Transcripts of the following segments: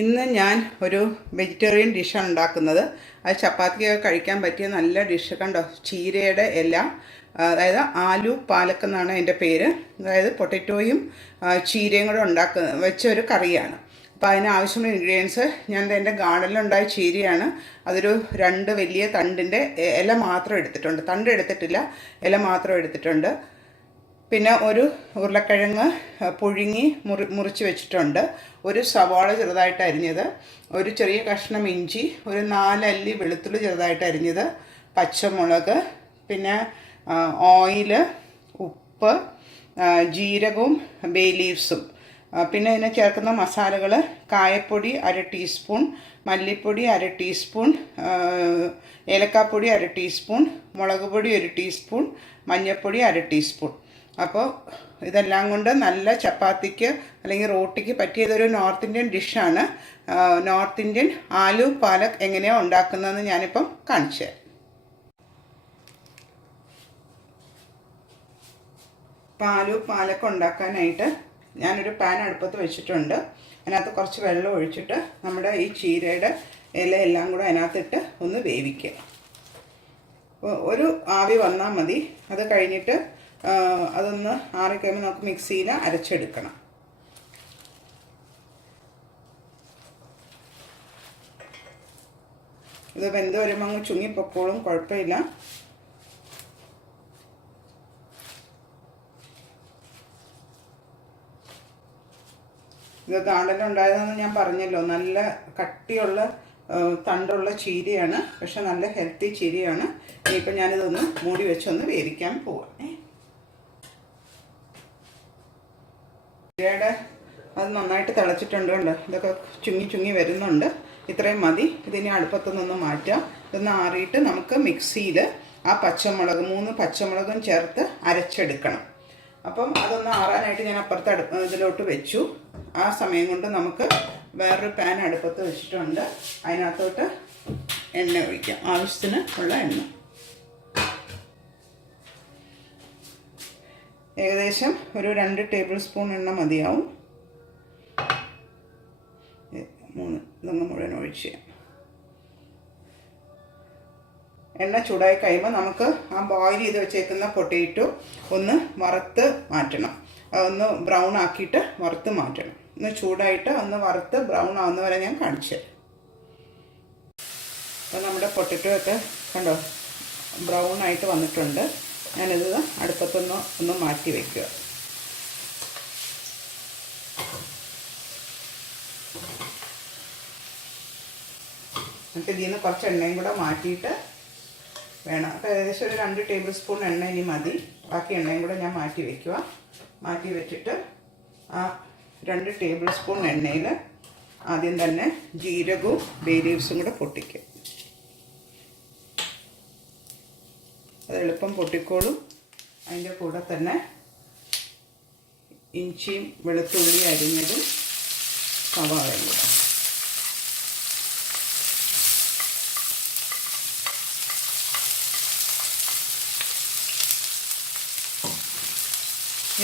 ഇന്ന് ഞാൻ ഒരു വെജിറ്റേറിയൻ ഡിഷാണ് ഉണ്ടാക്കുന്നത്. അത് ചപ്പാത്തിക്കൊക്കെ കഴിക്കാൻ പറ്റിയ നല്ല ഡിഷ്. കണ്ടോ, ചീരയുടെ ഇല, അതായത് ആലു പാലക്ക് എന്നാണ് അതിൻ്റെ പേര്. അതായത് പൊട്ടറ്റോയും ചീരയും കൂടെ വെച്ച ഒരു കറിയാണ്. അപ്പോൾ അതിനാവശ്യമുള്ള ഇൻഗ്രീഡിയൻസ് ഞാൻ എൻ്റെ ഗാർഡനിലുണ്ടായ ചീരയാണ്. അതൊരു 2 വലിയ തണ്ടിൻ്റെ ഇല മാത്രം എടുത്തിട്ടുണ്ട്, തണ്ട് എടുത്തിട്ടില്ല, ഇല മാത്രം എടുത്തിട്ടുണ്ട്. പിന്നെ ഒരു ഉരുളക്കിഴങ്ങ് പുഴുങ്ങി മുറിച്ച് വെച്ചിട്ടുണ്ട്, ഒരു സവാള ചെറുതായിട്ട് അരിഞ്ഞത്, ഒരു ചെറിയ കഷ്ണം ഇഞ്ചി, ഒരു 4 അല്ലി വെളുത്തുള്ളി ചെറുതായിട്ട് അരിഞ്ഞത്, പച്ചമുളക്, പിന്നെ ഓയില്, ഉപ്പ്, ജീരകവും ബേ ലീവ്സും. പിന്നെ ഇതിന് ചേർക്കുന്ന മസാലകൾ: കായപ്പൊടി 1/2 ടീസ്പൂൺ, മല്ലിപ്പൊടി 1/2 ടീസ്പൂൺ, ഏലക്കാപ്പൊടി 1/2 ടീസ്പൂൺ, മുളക് പൊടി 1 ടീസ്പൂൺ, മഞ്ഞൾപ്പൊടി 1/2 ടീസ്പൂൺ. അപ്പോൾ ഇതെല്ലാം കൊണ്ട് നല്ല ചപ്പാത്തിക്ക് അല്ലെങ്കിൽ റോട്ടിക്ക് പറ്റിയതൊരു നോർത്ത് ഇന്ത്യൻ ഡിഷാണ്. നോർത്ത് ഇന്ത്യൻ ആലു പാലക് എങ്ങനെയാണ് ഉണ്ടാക്കുന്നതെന്ന് ഞാനിപ്പം കാണിച്ചു തരാം. ഇപ്പം ആലു പാലക് ഉണ്ടാക്കാനായിട്ട് ഞാനൊരു പാൻ അടുപ്പത്ത് വെച്ചിട്ടുണ്ട്. അതിനകത്ത് കുറച്ച് വെള്ളം ഒഴിച്ചിട്ട് നമ്മുടെ ഈ ചീരയുടെ ഇല എല്ലാം കൂടെ അതിനകത്തിട്ട് ഒന്ന് വേവിക്കുക. ഒരു ആവി വന്നാൽ മതി. അത് കഴിഞ്ഞിട്ട് അതൊന്ന് ആറിക്കഴിയുമ്പോൾ നമുക്ക് മിക്സിയിൽ അരച്ചെടുക്കണം. ഇത് വെന്ത് വരുമ്പോൾ അങ്ങ് ചുങ്ങിപ്പൊക്കോളും, കുഴപ്പമില്ല. ഇത് ഗാർഡനിലുണ്ടായതെന്ന് ഞാൻ പറഞ്ഞല്ലോ, നല്ല കട്ടിയുള്ള തണ്ടുള്ള ചീരയാണ്, പക്ഷെ നല്ല ഹെൽത്തി ചീരയാണ്. ഇനിയിപ്പോൾ ഞാനിതൊന്ന് മൂടി വെച്ചൊന്ന് വേവിക്കാൻ പോവാം. ചീരയുടെ അത് നന്നായിട്ട് തിളച്ചിട്ടുണ്ട്, കണ്ടോ, ഇതൊക്കെ ചുങ്ങി വരുന്നുണ്ട്. ഇത്രയും മതി. ഇതിനെ അടുപ്പത്തു നിന്ന് മാറ്റാം. ഇതൊന്ന് ആറിയിട്ട് നമുക്ക് മിക്സിയിൽ ആ പച്ചമുളക് 3 പച്ചമുളകും ചേർത്ത് അരച്ചെടുക്കണം. അപ്പം അതൊന്ന് ആറാനായിട്ട് ഞാൻ അപ്പുറത്ത് ഇതിലോട്ട് വെച്ചു. ആ സമയം കൊണ്ട് നമുക്ക് വേറൊരു പാൻ അടുപ്പത്ത് വെച്ചിട്ടുണ്ട്. അതിനകത്തോട്ട് എണ്ണ ഒഴിക്കാം, ആവശ്യത്തിന് ഉള്ള എണ്ണ. ഏകദേശം ഒരു 2 ടേബിൾ സ്പൂൺ എണ്ണ മതിയാവും. 3 ഇതൊന്ന് മുഴുവൻ ഒഴിച്ച് എണ്ണ ചൂടായി കഴിയുമ്പോൾ നമുക്ക് ആ ബോയിൽ ചെയ്ത് വെച്ചേക്കുന്ന പൊട്ടേറ്റോ ഒന്ന് വറുത്ത് മാറ്റണം. അതൊന്ന് ബ്രൗൺ ആക്കിയിട്ട് വറുത്ത് മാറ്റണം. ഒന്ന് ചൂടായിട്ട് ഒന്ന് വറുത്ത് ബ്രൗൺ ആവുന്ന വരെ ഞാൻ കാണിച്ചു തരാം. അപ്പോൾ നമ്മുടെ പൊട്ടറ്റോ ഒക്കെ കണ്ടോ ബ്രൗൺ ആയിട്ട് വന്നിട്ടുണ്ട്. ഞാനിത് അടുപ്പത്തൊന്ന് മാറ്റി വയ്ക്കുക. എന്നിട്ട് ഇതിൽ നിന്ന് കുറച്ച് എണ്ണയും കൂടെ മാറ്റിയിട്ട് വേണം. അപ്പോൾ ഏകദേശം ഒരു 2 ടേബിൾ സ്പൂൺ എണ്ണ ഇനി മതി. ബാക്കി എണ്ണയും കൂടെ ഞാൻ മാറ്റി വയ്ക്കുക. മാറ്റി വെച്ചിട്ട് ആ 2 ടേബിൾ സ്പൂൺ എണ്ണയിൽ ആദ്യം തന്നെ ജീരകവും ബേ ലീവ്സും കൂടെ പൊട്ടിക്കുക. അത് എളുപ്പം പൊട്ടിക്കോളും. അതിൻ്റെ കൂടെ തന്നെ ഇഞ്ചിയും വെളുത്തുള്ളി അരിഞ്ഞതും സവാളയും കൂടെ.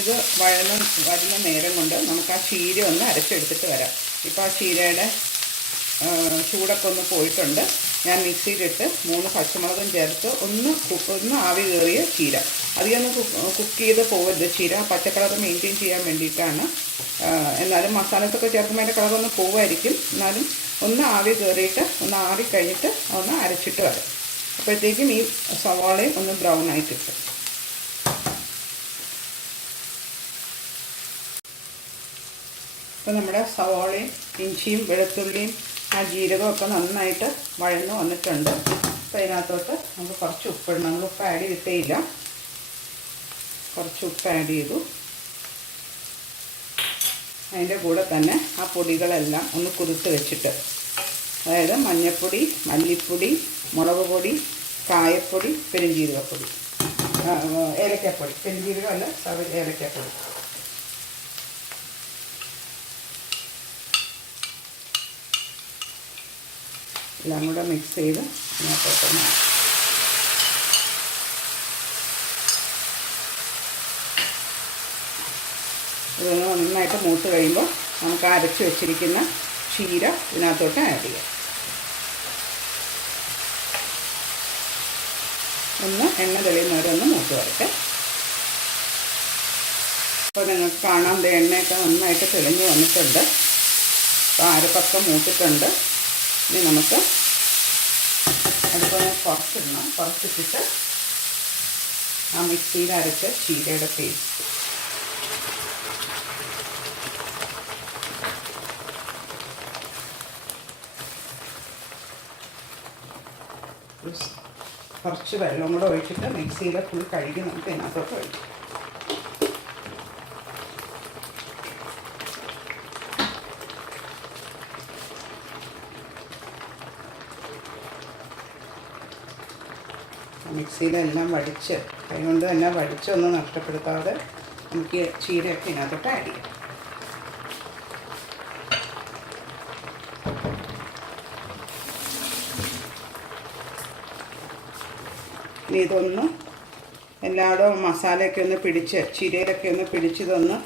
ഇത് വരുന്ന നേരം കൊണ്ട് നമുക്ക് ആ ചീര ഒന്ന് അരച്ചെടുത്തിട്ട് വരാം. ഇപ്പോൾ ആ ചീരയുടെ ചൂടൊക്കെ ഒന്ന് പോയിട്ടുണ്ട്. ഞാൻ മിക്സിയിലിട്ട് 3 പച്ചമുളകും ചേർത്ത് ഒന്ന് ആവി കയറിയ ചീര. അധികം കുക്ക് ചെയ്ത് പോകരുത്. ചീര പച്ചക്കളർ മെയിൻറ്റെയിൻ ചെയ്യാൻ വേണ്ടിയിട്ടാണ്. എന്നാലും മസാലത്തൊക്കെ ചേർക്കുമ്പോൾ അതിൻ്റെ കളറൊന്ന് പോവുമായിരിക്കും. എന്നാലും ഒന്ന് ആവി കയറിയിട്ട് ഒന്ന് ആറിക്കഴിഞ്ഞിട്ട് ഒന്ന് അരച്ചിട്ട് വരാം. അപ്പോഴത്തേക്കും ഈ സവാളയും ഒന്ന് ബ്രൗൺ ആയിട്ടിട്ട്. അപ്പോൾ നമ്മുടെ സവാളയും ഇഞ്ചിയും വെളുത്തുള്ളിയും ആ ജീരകമൊക്കെ നന്നായിട്ട് വഴന്ന് വന്നിട്ടുണ്ട്. അപ്പോൾ അതിനകത്തോട്ട് നമുക്ക് കുറച്ച് ഉപ്പിടണം. നമ്മൾ ഉപ്പ് ആഡ് ചെയ്തിട്ടേയില്ല. കുറച്ച് ഉപ്പ് ആഡ് ചെയ്തു. അതിൻ്റെ കൂടെ തന്നെ ആ പൊടികളെല്ലാം ഒന്ന് കുതിർത്ത് വെച്ചിട്ട്, അതായത് മഞ്ഞൾപ്പൊടി, മല്ലിപ്പൊടി, മുളക് പൊടി, കായപ്പൊടി, പെരുംജീരകപ്പൊടി, ഏലക്കാപ്പൊടി, പെരുംജീരകമല്ല ഏലക്കാപ്പൊടി, എല്ലാം കൂടെ മിക്സ് ചെയ്ത് ഇതിനകത്തോട്ട് ഇതൊന്ന് നന്നായിട്ട് മൂത്ത് കഴിയുമ്പോൾ നമുക്ക് അരച്ച് വെച്ചിരിക്കുന്ന ചീര ഇതിനകത്തോട്ട് ആഡ് ചെയ്യാം. ഒന്ന് എണ്ണ തെളിയുന്നവരെ ഒന്ന് മൂത്ത് വരട്ടെ. അപ്പോൾ നിങ്ങൾക്ക് കാണാം, എണ്ണയൊക്കെ നന്നായിട്ട് തെളിഞ്ഞ് വന്നിട്ടുണ്ട്. അപ്പോൾ അരപ്പക്കം മൂത്തിട്ടുണ്ട്. ഇനി നമുക്ക് അതുപോലെ കുറച്ചിടണം. കുറച്ചിട്ടിട്ട് ആ മിക്സിയിൽ അരച്ച ചീരയുടെ പേസ്റ്റ് കുറച്ച് വെള്ളം കൂടെ ഒഴിച്ചിട്ട് മിക്സിയിൽ ഫുൾ കഴുകി നമുക്ക് ഇതിനകത്തോട്ട് ഒഴിക്കും. മിക്സിയിലെല്ലാം വടിച്ച് കൈകൊണ്ട് തന്നെ വടിച്ചൊന്നും നഷ്ടപ്പെടുത്താതെ നമുക്ക് ചീരയൊക്കെ ഇതിനകത്തോട്ട് ആഡ് ചെയ്യാം. ഇനി ഇതൊന്ന് എല്ലായിടവും മസാലയൊക്കെ ഒന്ന് പിടിച്ച് ചീരയിലൊക്കെ ഒന്ന് പിടിച്ചിതൊന്ന്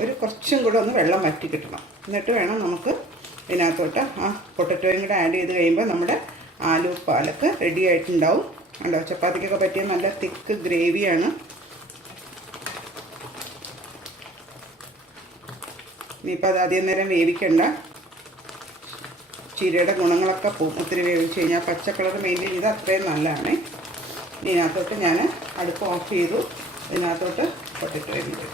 ഒരു കുറച്ചും കൂടെ ഒന്ന് വെള്ളം വറ്റി കിട്ടണം. എന്നിട്ട് വേണം നമുക്ക് ഇതിനകത്തോട്ട് ആ പൊട്ടറ്റോയും കൂടെ ആഡ് ചെയ്ത് കഴിയുമ്പോൾ നമ്മുടെ ആലു പാലക്ക് റെഡി ആയിട്ടുണ്ടാവും. കണ്ടോ, ചപ്പാത്തിക്കൊക്കെ പറ്റിയ നല്ല തിക്ക് ഗ്രേവിയാണ്. ഇനിയിപ്പോൾ അത് ആദ്യം നേരം വേവിക്കണ്ട, ചീരയുടെ ഗുണങ്ങളൊക്കെ പോകും. ഒത്തിരി വേവിച്ച് കഴിഞ്ഞാൽ പച്ച കളർ മെയിൻറ്റെയിൻ ചെയ്ത് അത്രയും നല്ലതാണ്. ഇതിനകത്തോട്ട് ഞാൻ അടുപ്പ് ഓഫ് ചെയ്തു. ഇതിനകത്തോട്ട് പൊട്ടറ്റോ ഇടും.